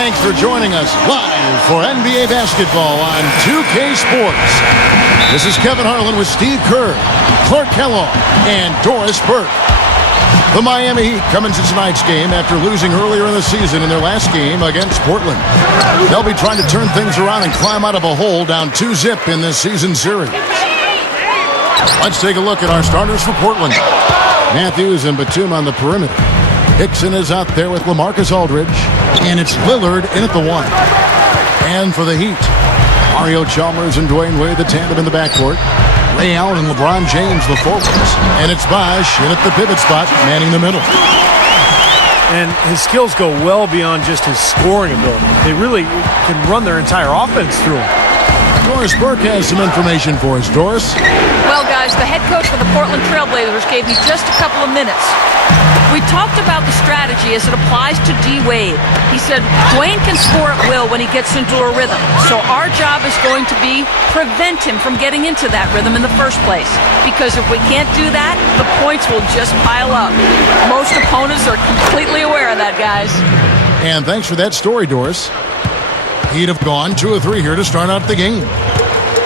Thanks for joining us live for NBA basketball on 2K Sports. This is Kevin Harlan with Steve Kerr, Clark Kellogg, and Doris Burke. The Miami Heat come into tonight's game after losing earlier in the season in their last game against Portland. They'll be trying to turn things around and climb out of a hole down 2-0 in this season series. Let's take a look at our starters for Portland. Matthews and Batum on the perimeter. Hickson is out there with LaMarcus Aldridge, and it's Lillard in at the 1. And for the Heat, Mario Chalmers and Dwayne Wade, the tandem in the backcourt. Ray Allen and LeBron James, the forwards. And it's Bosh in at the pivot spot, manning the middle. And his skills go well beyond just his scoring ability. They really can run their entire offense through him. Doris Burke has some information for us. Doris? Well, guys, the head coach for the Portland Trailblazers gave me just a couple of minutes. We talked about the strategy as it applies to D. Wade. He said Dwayne can score at will when he gets into a rhythm. So our job is going to be prevent him from getting into that rhythm in the first place. Because if we can't do that, the points will just pile up. Most opponents are completely aware of that, guys. And thanks for that story, Doris. He'd have gone 2 or 3 here to start out the game.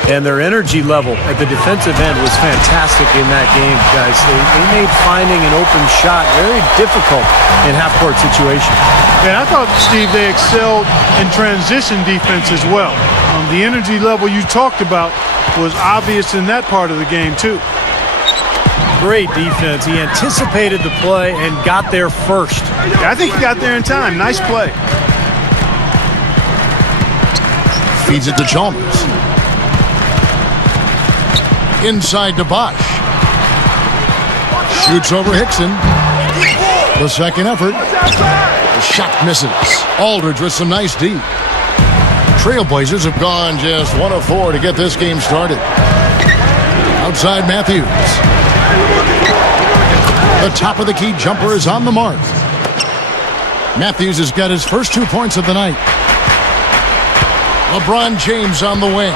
And their energy level at the defensive end was fantastic in that game, guys. They made finding an open shot very difficult in half-court situations. Yeah, I thought, Steve, they excelled in transition defense as well. The energy level you talked about was obvious in that part of the game, too. Great defense. He anticipated the play and got there first. Yeah, I think he got there in time. Nice play. Feeds it to Chalmers. Inside to Bosh. Shoots over Hickson. The second effort. The shot misses. Aldridge with some nice D. Trailblazers have gone just 1 of 4 to get this game started. Outside Matthews. The top of the key jumper is on the mark. Matthews has got his first 2 points of the night. LeBron James on the wing.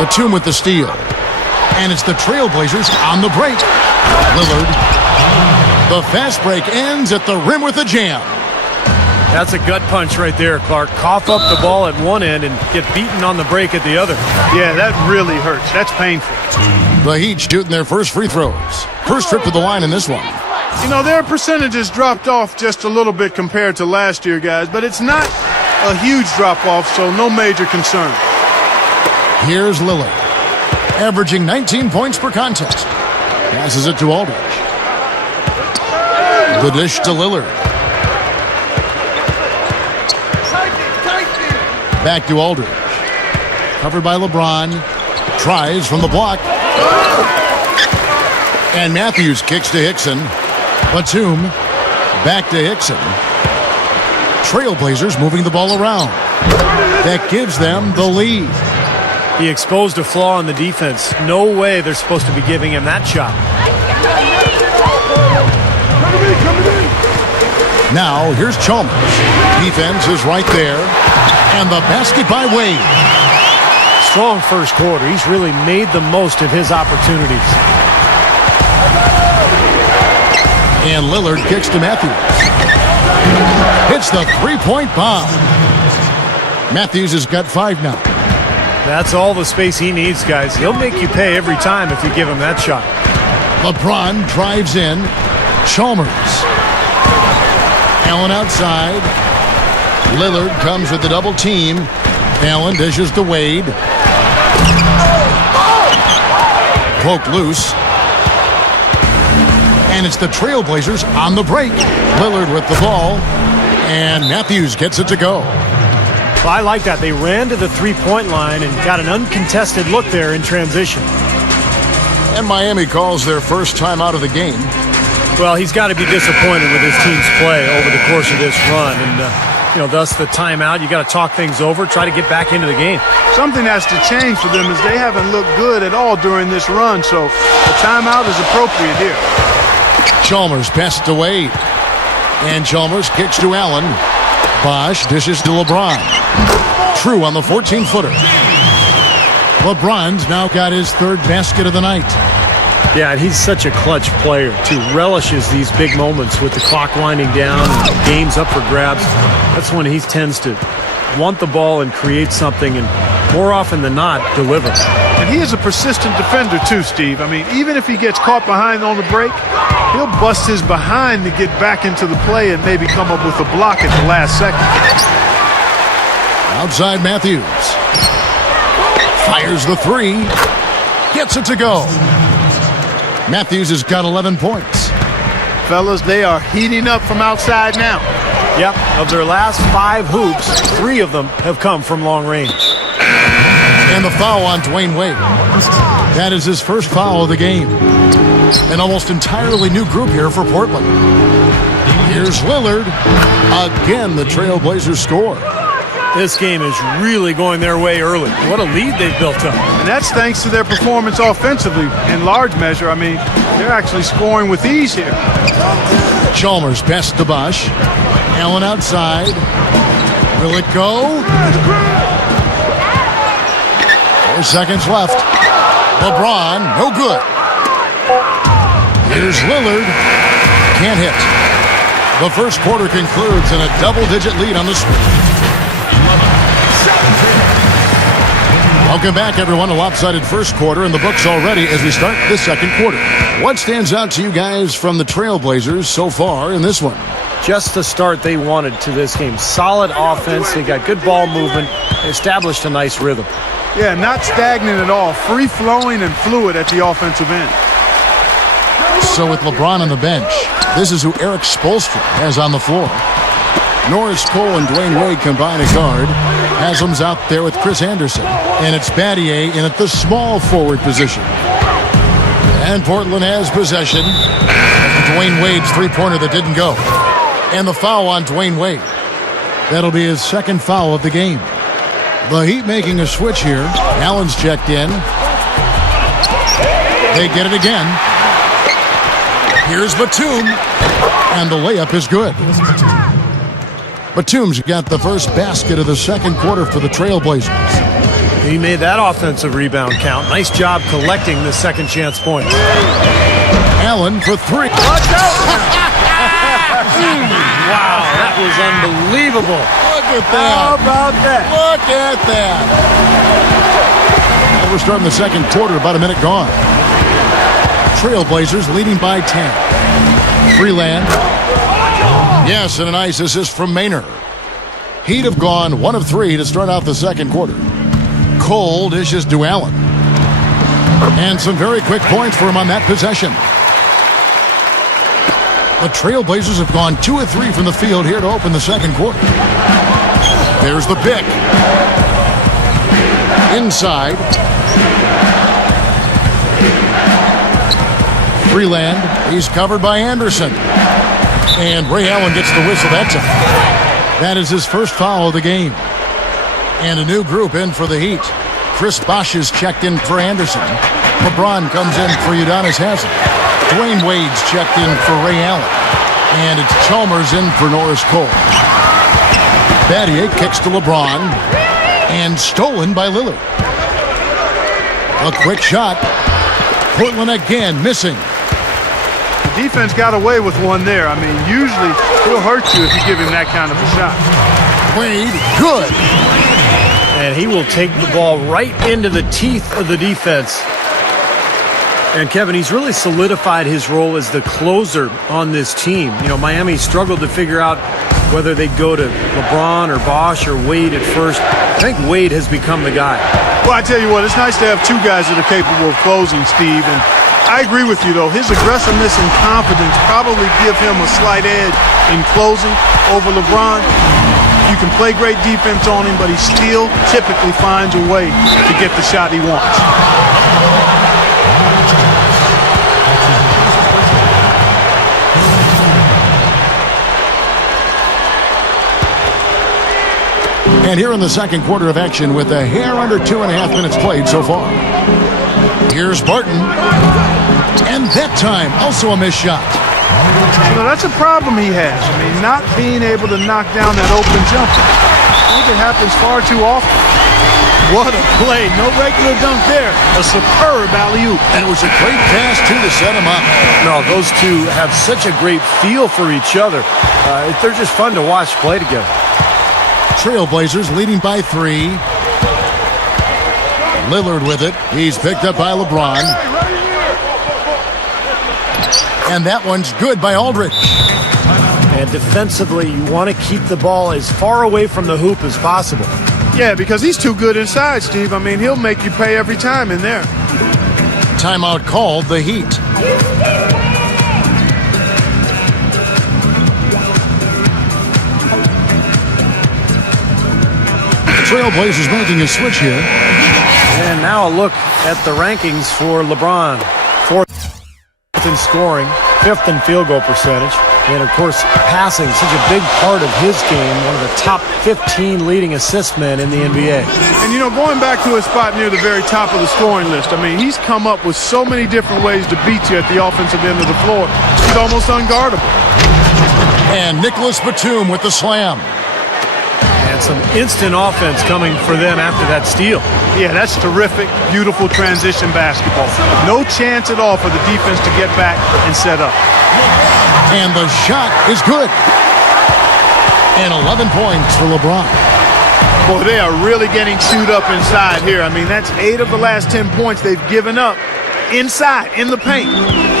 Batum with the steal. And it's the Trailblazers on the break. Lillard. The fast break ends at the rim with a jam. That's a gut punch right there, Clark. Cough up the ball at one end and get beaten on the break at the other. Yeah, that really hurts. That's painful. The Heat shooting their first free throws. First trip to the line in this one. You know, their percentages dropped off just a little bit compared to last year, guys, but it's not a huge drop-off, so no major concern. Here's Lillard, averaging 19 points per contest. Passes it to Aldridge. The dish to Lillard. Back to Aldridge. Covered by LeBron. Tries from the block. And Matthews kicks to Hickson. Batum. Back to Hickson. Trailblazers moving the ball around. That gives them the lead. He exposed a flaw in the defense. No way they're supposed to be giving him that shot. Now, here's Chalmers. Defense is right there. And the basket by Wade. Strong first quarter. He's really made the most of his opportunities. And Lillard kicks to Matthews. Hits the three-point bomb. Matthews has got 5 now. That's all the space he needs, guys. He'll make you pay every time if you give him that shot. LeBron drives in. Chalmers. Allen outside. Lillard comes with the double team. Allen dishes to Wade. Poked loose. And it's the Trailblazers on the break. Lillard with the ball. And Matthews gets it to go. Well, I like that. They ran to the three-point line and got an uncontested look there in transition. And Miami calls their first time out of the game. Well, he's got to be disappointed with his team's play over the course of this run. And, thus the timeout. You got to talk things over, try to get back into the game. Something has to change for them as they haven't looked good at all during this run. So a timeout is appropriate here. Chalmers passes to Wade. And Chalmers kicks to Allen. Bosh dishes to LeBron. True on the 14-footer. LeBron's now got his 3rd basket of the night. Yeah, and he's such a clutch player, too. Relishes these big moments with the clock winding down, games up for grabs. That's when he tends to want the ball and create something, and more often than not, deliver. And he is a persistent defender too, Steve. I mean, even if he gets caught behind on the break, he'll bust his behind to get back into the play and maybe come up with a block at the last second. Outside Matthews. Fires the three. Gets it to go. Matthews has got 11 points. Fellas, they are heating up from outside now. Yep, of their last 5 hoops, 3 of them have come from long range. And the foul on Dwayne Wade. That is his first foul of the game. An almost entirely new group here for Portland. Here's Lillard. Again, the Trailblazers score. This game is really going their way early. What a lead they've built up. And that's thanks to their performance offensively in large measure. I mean, they're actually scoring with ease here. Chalmers best to Bosh. Allen outside. Will it go? 4 seconds left. LeBron, no good. Here's Lillard. Can't hit. The first quarter concludes in a double-digit lead on the score. Welcome back, everyone, to Lopsided First Quarter in the books already as we start the second quarter. What stands out to you guys from the Trailblazers so far in this one? Just the start they wanted to this game. Solid offense. They got good ball movement. They established a nice rhythm. Yeah, not stagnant at all. Free-flowing and fluid at the offensive end. So with LeBron on the bench, this is who Eric Spoelstra has on the floor. Norris Cole and Dwayne Wade combine a guard. Haslam's out there with Chris Anderson. And it's Battier in at the small forward position. And Portland has possession. Dwayne Wade's three-pointer that didn't go. And the foul on Dwayne Wade. That'll be his second foul of the game. The Heat making a switch here. Allen's checked in. They get it again. Here's Batum. And the layup is good. Batum's got the first basket of the second quarter for the Trailblazers. He made that offensive rebound count. Nice job collecting the second chance point. Allen for 3. Watch out! Wow, that was unbelievable. Look at that. How about that? Look at that. Well, we're starting the second quarter, about a minute gone. Trailblazers leading by 10. Freeland. Yes, and a nice assist from Maynard. Heat have gone 1 of 3 to start out the second quarter. Cole dishes to Allen. And some very quick points for him on that possession. The Trailblazers have gone 2 of 3 from the field here to open the second quarter. There's the pick. Inside. Freeland. He's covered by Anderson. And Ray Allen gets the whistle that time. That is his first foul of the game. And a new group in for the Heat. Chris Bosh is checked in for Anderson. LeBron comes in for Udonis Haslem. Dwayne Wade's checked in for Ray Allen. And it's Chalmers in for Norris Cole. Battier kicks to LeBron. And stolen by Lillard. A quick shot. Portland again missing. Defense got away with one there. I mean, usually he'll hurt you if you give him that kind of a shot. Wade, good. And he will take the ball right into the teeth of the defense. And Kevin, he's really solidified his role as the closer on this team. You know, Miami struggled to figure out whether they'd go to LeBron or Bosh or Wade at first. I think Wade has become the guy. Well, I tell you what, it's nice to have 2 guys that are capable of closing, Steve. And I agree with you, though. His aggressiveness and confidence probably give him a slight edge in closing over LeBron. You can play great defense on him, but he still typically finds a way to get the shot he wants. And here in the second quarter of action with a hair under 2.5 minutes played so far. Here's Barton. And that time, also a missed shot. You know, that's a problem he has. I mean, not being able to knock down that open jumper. I think it happens far too often. What a play. No regular dunk there. A superb alley-oop. And it was a great pass, too, to set him up. No, those two have such a great feel for each other. They're just fun to watch play together. Trailblazers leading by 3. Lillard with it. He's picked up by LeBron. And that one's good by Aldridge. And defensively, you want to keep the ball as far away from the hoop as possible. Yeah, because he's too good inside, Steve. I mean, he'll make you pay every time in there. Timeout called, the Heat. The Trailblazers making a switch here. And now a look at the rankings for LeBron. 4th in scoring, 5th in field goal percentage. And, of course, passing, such a big part of his game, one of the top 15 leading assist men in the NBA. And, you know, going back to his spot near the very top of the scoring list, I mean, he's come up with so many different ways to beat you at the offensive end of the floor. He's almost unguardable. And Nicholas Batum with the slam. And some instant offense coming for them after that steal. Yeah, that's terrific, beautiful transition basketball. No chance at all for the defense to get back and set up. And the shot is good. And 11 points for LeBron. Boy, they are really getting chewed up inside here. I mean, that's 8 of the last 10 points they've given up inside, in the paint.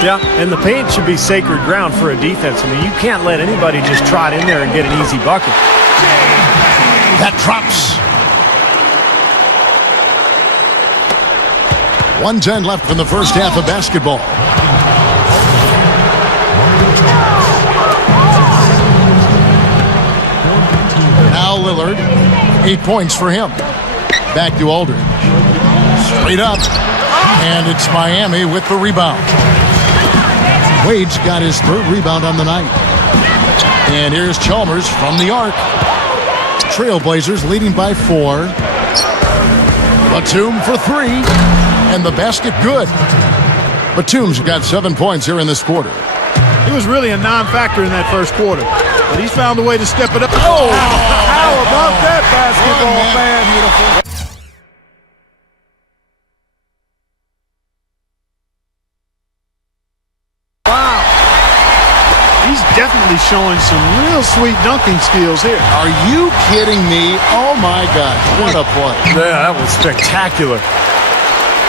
Yeah, and the paint should be sacred ground for a defense. I mean, you can't let anybody just trot in there and get an easy bucket. That drops. 1:10 left in the first half of basketball. Now Lillard, 8 points for him. Back to Aldridge. Straight up. And it's Miami with the rebound. Wade's got his 3rd rebound on the night. And here's Chalmers from the arc. Trailblazers leading by 4. Batum for 3. And the basket good. Batum's got 7 points here in this quarter. He was really a non-factor in that first quarter, but he's found a way to step it up. Oh, how about that basketball, man? Beautiful. Wow. He's definitely showing some real sweet dunking skills here. Are you kidding me? Oh, my gosh. What a play. Yeah, that was spectacular.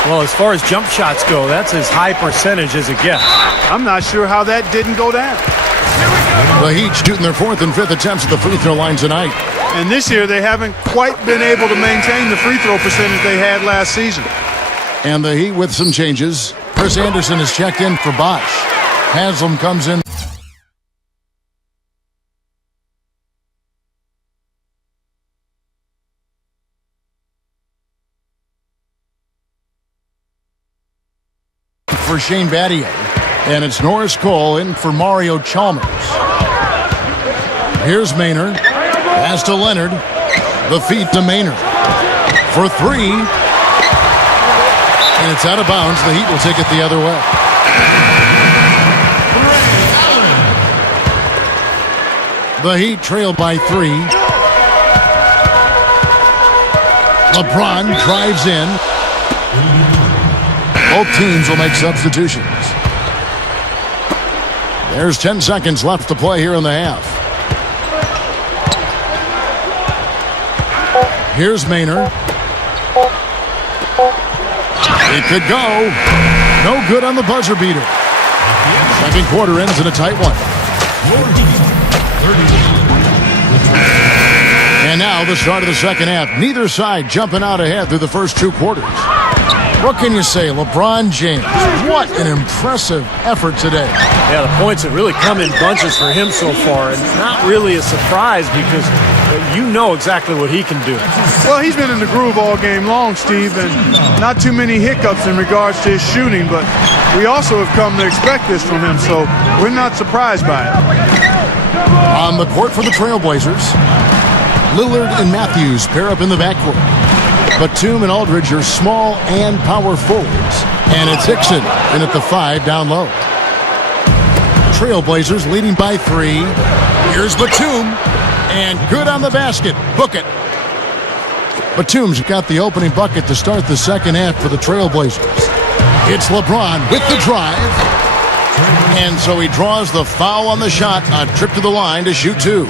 Well, as far as jump shots go, that's as high percentage as it gets. I'm not sure how that didn't go down. The Heat shooting their 4th and 5th attempts at the free throw line tonight. And this year, they haven't quite been able to maintain the free throw percentage they had last season. And the Heat with some changes. Chris Anderson is checked in for Bosh. Haslam comes in. For Shane Battier. And it's Norris Cole in for Mario Chalmers. Here's Maynard. Pass to Leonard. The feed to Maynard. For 3. And it's out of bounds. The Heat will take it the other way. The Heat trail by 3. LeBron drives in. Both teams will make substitutions. There's 10 seconds left to play here in the half. Here's Maynard. It could go. No good on the buzzer beater. Second quarter ends in a tight one. And now the start of the second half. Neither side jumping out ahead through the first 2 quarters. What can you say? LeBron James, what an impressive effort today. Yeah, the points have really come in bunches for him so far, and not really a surprise because you know exactly what he can do. Well, he's been in the groove all game long, Steve, and not too many hiccups in regards to his shooting, but we also have come to expect this from him, so we're not surprised by it. On the court for the Trailblazers, Lillard and Matthews pair up in the backcourt. Batum and Aldridge are small and power forwards. And it's Hickson in at the 5 down low. Trailblazers leading by 3. Here's Batum. And good on the basket. Book it. Batum's got the opening bucket to start the second half for the Trailblazers. It's LeBron with the drive. And so he draws the foul on the shot, a trip to the line to shoot two.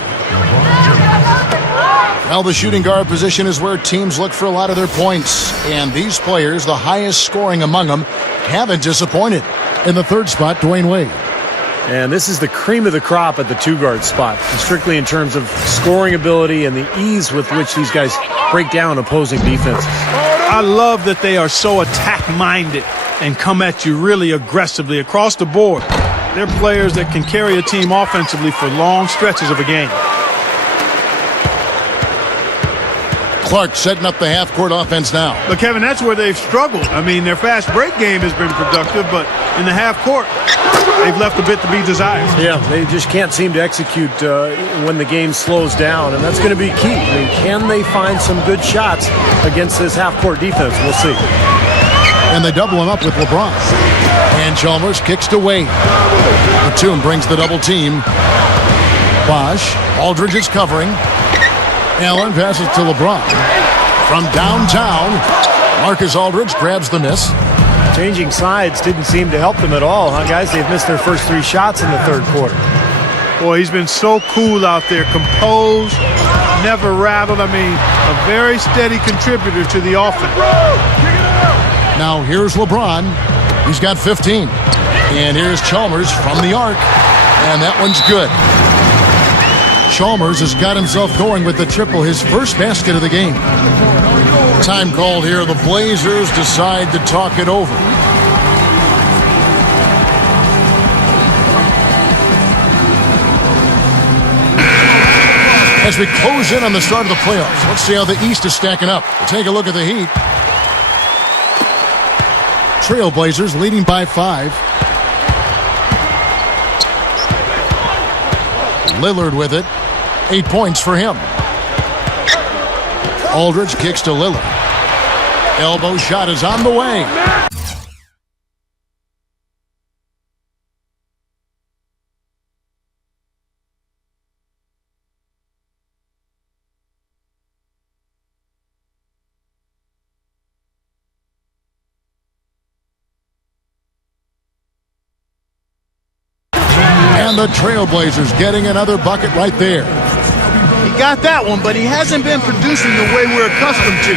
Well, the shooting guard position is where teams look for a lot of their points. And these players, the highest scoring among them, haven't disappointed. In the third spot, Dwayne Wade. And this is the cream of the crop at the two-guard spot, strictly in terms of scoring ability and the ease with which these guys break down opposing defenses. I love that they are so attack-minded and come at you really aggressively across the board. They're players that can carry a team offensively for long stretches of a game. Clark setting up the half-court offense now. But, Kevin, that's where they've struggled. I mean, their fast break game has been productive, but in the half-court, they've left a bit to be desired. Yeah, they just can't seem to execute when the game slows down, and that's going to be key. I mean, can they find some good shots against this half-court defense? We'll see. And they double him up with LeBron. And Chalmers kicks to Wade. Batum brings the double team. Bosh. Aldridge is covering. Allen passes to LeBron. From downtown, Marcus Aldridge grabs the miss. Changing sides didn't seem to help them at all, huh, guys? They've missed their first three shots in the third quarter. Boy, he's been so cool out there, composed, never rattled. I mean, a very steady contributor to the offense. Now here's LeBron. He's got 15. And here's Chalmers from the arc. And that one's good. Chalmers has got himself going with the triple, his first basket of the game. Time called here. The Blazers decide to talk it over. As we close in on the start of the playoffs, let's see how the East is stacking up. We'll take a look at the Heat. Trailblazers leading by 5. Lillard with it. 8 points for him. Aldridge kicks to Lillard. Elbow shot is on the way. And the Trailblazers getting another bucket right there. He got that one, but he hasn't been producing the way we're accustomed to.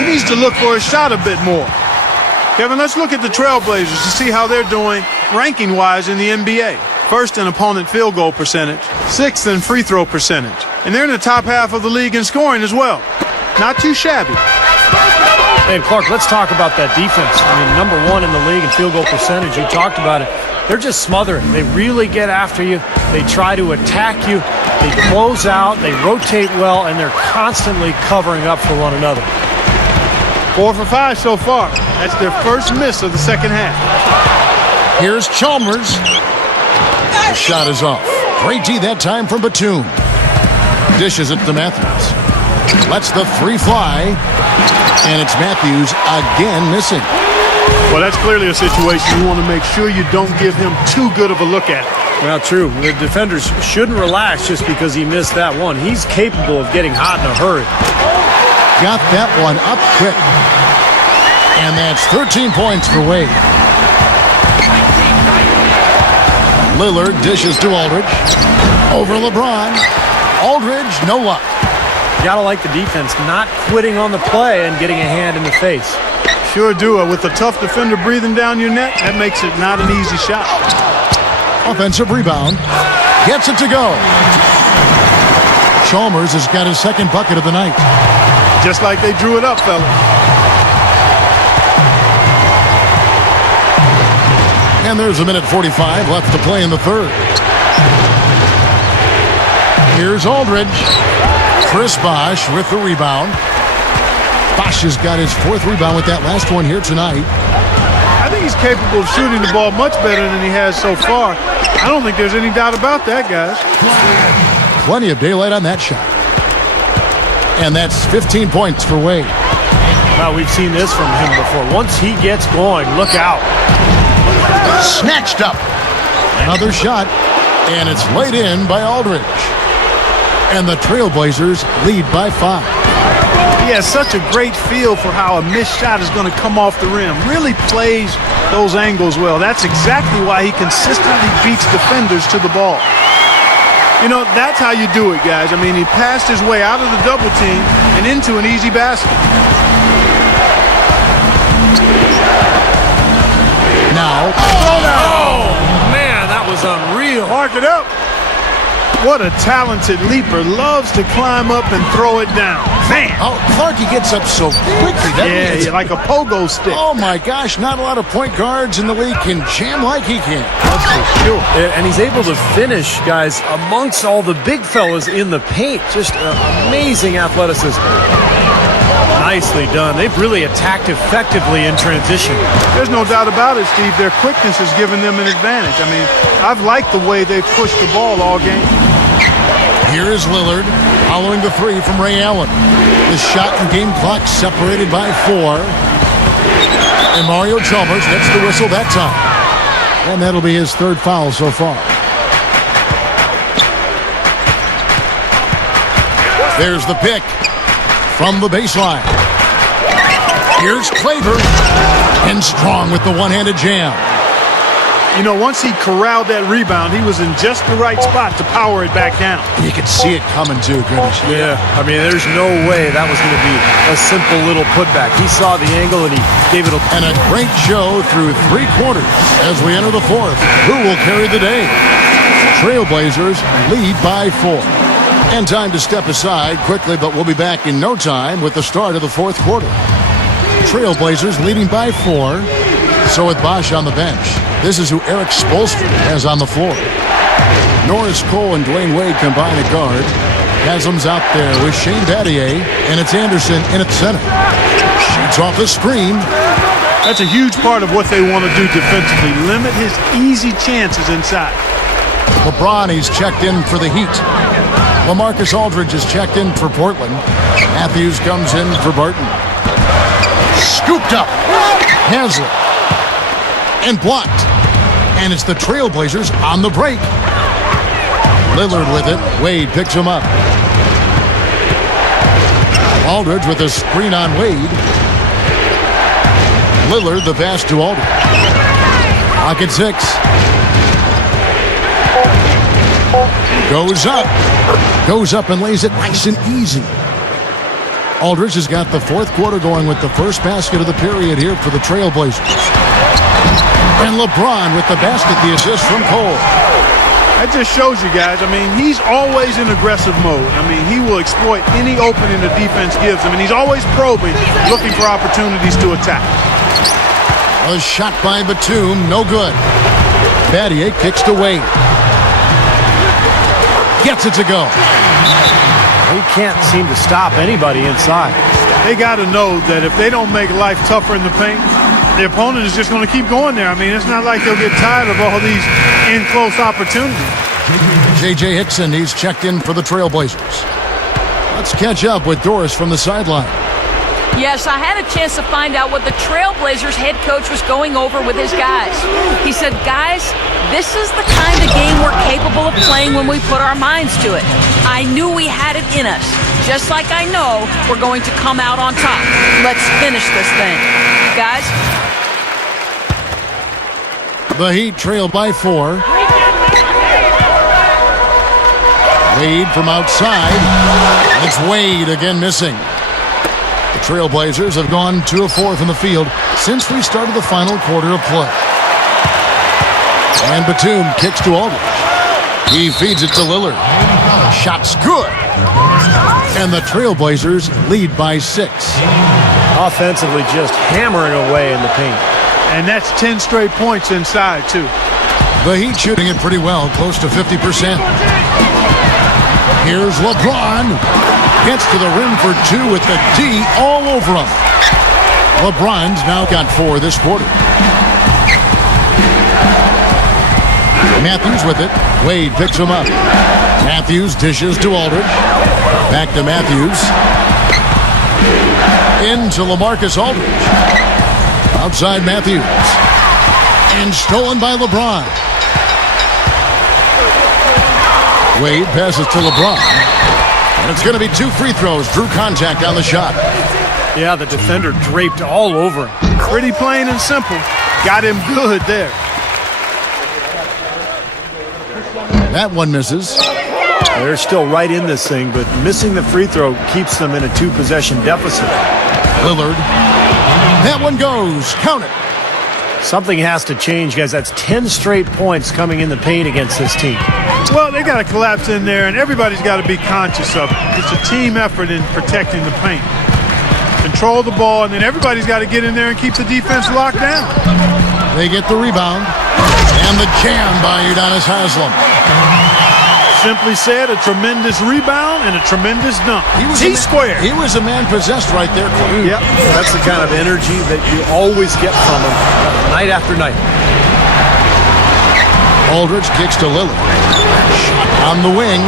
He needs to look for a shot a bit more. Kevin, let's look at the Trailblazers to see how they're doing ranking-wise in the NBA. First in opponent field goal percentage, 6th in free throw percentage. And they're in the top half of the league in scoring as well. Not too shabby. And Clark, let's talk about that defense. I mean, number 1 in the league in field goal percentage. You talked about it. They're just smothering. They really get after you. They try to attack you. They close out. They rotate well, and they're constantly covering up for one another. 4 for 5 so far. That's their first miss of the second half. Here's Chalmers. The shot is off. Great D that time from Batum. Dishes it to Matthews. Lets the three fly. And it's Matthews again missing. Well, that's clearly a situation you want to make sure you don't give him too good of a look at. Well, true. The defenders shouldn't relax just because he missed that one. He's capable of getting hot in a hurry. Got that one up quick. And that's 13 points for Wade. Lillard dishes to Aldridge. Over LeBron. Aldridge, no luck. You gotta like the defense not quitting on the play and getting a hand in the face. Sure do. With a tough defender breathing down your neck, that makes it not an easy shot. Offensive rebound. Gets it to go. Chalmers has got his second bucket of the night. Just like they drew it up, fellas. And there's a minute 45 left to play in the third. Here's Aldridge. Chris Bosh with the rebound. Bosh has got his 4th rebound with that last one here tonight. I think he's capable of shooting the ball much better than he has so far. I don't think there's any doubt about that, guys. Plenty of daylight on that shot. And that's 15 points for Wade. Well, we've seen this from him before. Once he gets going, look out. Snatched up. Another shot. And it's laid in by Aldridge. And the Trailblazers lead by 5. He has such a great feel for how a missed shot is going to come off the rim. Really plays those angles well. That's exactly why he consistently beats defenders to the ball. You know, that's how you do it, guys. I mean, he passed his way out of the double team and into an easy basket. Now, Man, that was unreal. Mark it up. What a talented leaper. Loves to climb up and throw it down. Man. oh, Clark, he gets up so quickly. Yeah, like a pogo stick. Oh, my gosh, not a lot of point guards in the league can jam like he can. That's for sure. And he's able to finish, guys, amongst all the big fellas in the paint. Just amazing athleticism. Nicely done. They've really attacked effectively in transition. There's no doubt about it, Steve. Their quickness has given them an advantage. I mean, I've liked the way they've pushed the ball all game. Here is Lillard following the three from Ray Allen. The shot and game clock separated by 4. And Mario Chalmers gets the whistle that time. And that'll be his third foul so far. There's the pick from the baseline. Here's Claver. And Strong with the one-handed jam. You know, once he corralled that rebound, he was in just the right spot to power it back down. You could see it coming too, goodness. Yeah, I mean, there's no way that was going to be a simple little putback. He saw the angle and he gave it a... And a great show through 3 quarters as we enter the 4th. Who will carry the day? Trailblazers lead by 4. And time to step aside quickly, but we'll be back in no time with the start of the 4th quarter. Trailblazers leading by 4. So with Bosch on the bench, this is who Eric Spoelstra has on the floor. Norris Cole and Dwayne Wade combine at guard. Haslam's out there with Shane Battier, and it's Anderson in at center. Shoots off the screen. That's a huge part of what they want to do defensively. Limit his easy chances inside. LeBron, he's checked in for the Heat. LaMarcus Aldridge is checked in for Portland. Matthews comes in for Barton. Scooped up. Haslem. And blocked. And it's the Trailblazers on the break. Lillard with it. Wade picks him up. Aldridge with a screen on Wade. Lillard the pass to Aldridge. Clock at 6. Goes up and lays it nice and easy. Aldridge has got the 4th quarter going with the first basket of the period here for the Trailblazers. And LeBron with the basket, the assist from Cole. That just shows you guys, I mean, he's always in aggressive mode. I mean, he will exploit any opening the defense gives him, and he's always probing, looking for opportunities to attack. A shot by Batum, no good. Battier kicks to Wade. Gets it to go. He can't seem to stop anybody inside. They got to know that if they don't make life tougher in the paint, the opponent is just going to keep going there. I mean, it's not like they'll get tired of all these in-close opportunities. J.J. Hickson, he's checked in for the Trailblazers. Let's catch up with Doris from the sideline. Yes, I had a chance to find out what the Trailblazers head coach was going over with his guys. He said, guys, this is the kind of game we're capable of playing when we put our minds to it. I knew we had it in us, just like I know we're going to come out on top. Let's finish this thing. Guys? The Heat trail by 4. Wade from outside. It's Wade again missing. The Trailblazers have gone 2 of 4 from the field since we started the final quarter of play. And Batum kicks to Aldridge. He feeds it to Lillard. Shot's good. And the Trailblazers lead by 6. Offensively just hammering away in the paint. And that's 10 straight points inside, too. The Heat shooting it pretty well, close to 50%. Here's LeBron. Gets to the rim for 2 with the D all over him. LeBron's now got 4 this quarter. Matthews with it. Wade picks him up. Matthews dishes to Aldridge. Back to Matthews. Into LaMarcus Aldridge. Outside Matthews. And stolen by LeBron. Wade passes to LeBron. And it's going to be 2 free throws. Drew contact on the shot. Yeah, the defender draped all over him. Pretty plain and simple. Got him good there. That one misses. They're still right in this thing, but missing the free throw keeps them in a 2-possession deficit. Lillard. That one goes. Count it. Something has to change, guys. That's 10 straight points coming in the paint against this team. Well, they got to collapse in there, and everybody's got to be conscious of it. It's a team effort in protecting the paint. Control the ball, and then everybody's got to get in there and keep the defense locked down. They get the rebound. And the jam by Udonis Haslem. Simply said, a tremendous rebound and a tremendous dunk. T-square. He was a man possessed right there. Yep, that's the kind of energy that you always get from him night after night. Aldridge kicks to Lillard. Shot on the wing.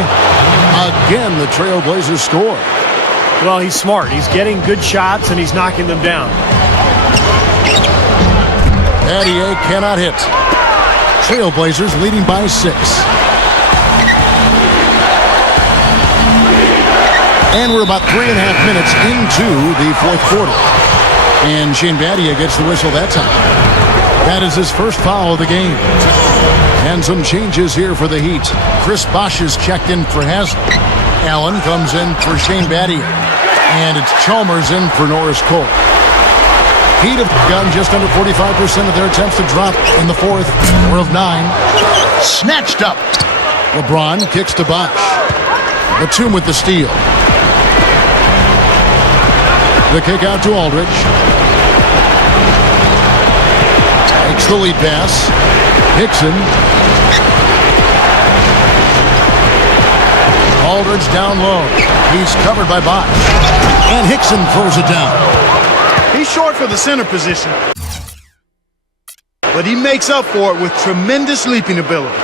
Again, the Trailblazers score. Well, he's smart. He's getting good shots, and he's knocking them down. Battier cannot hit. Trailblazers leading by 6. And we're about 3.5 minutes into the 4th quarter. And Shane Battier gets the whistle that time. That is his first foul of the game. And some changes here for the Heat. Chris Bosh is checked in for Haslem. Allen comes in for Shane Battier. And it's Chalmers in for Norris Cole. Heat have gotten just under 45% of their attempts to drop in the 4th, 4 of 9. Snatched up. LeBron kicks to Bosh. Batum with the steal. The kick out to Aldridge. Takes the lead pass. Hickson. Aldridge down low. He's covered by Bosh. And Hickson throws it down. He's short for the center position, but he makes up for it with tremendous leaping ability.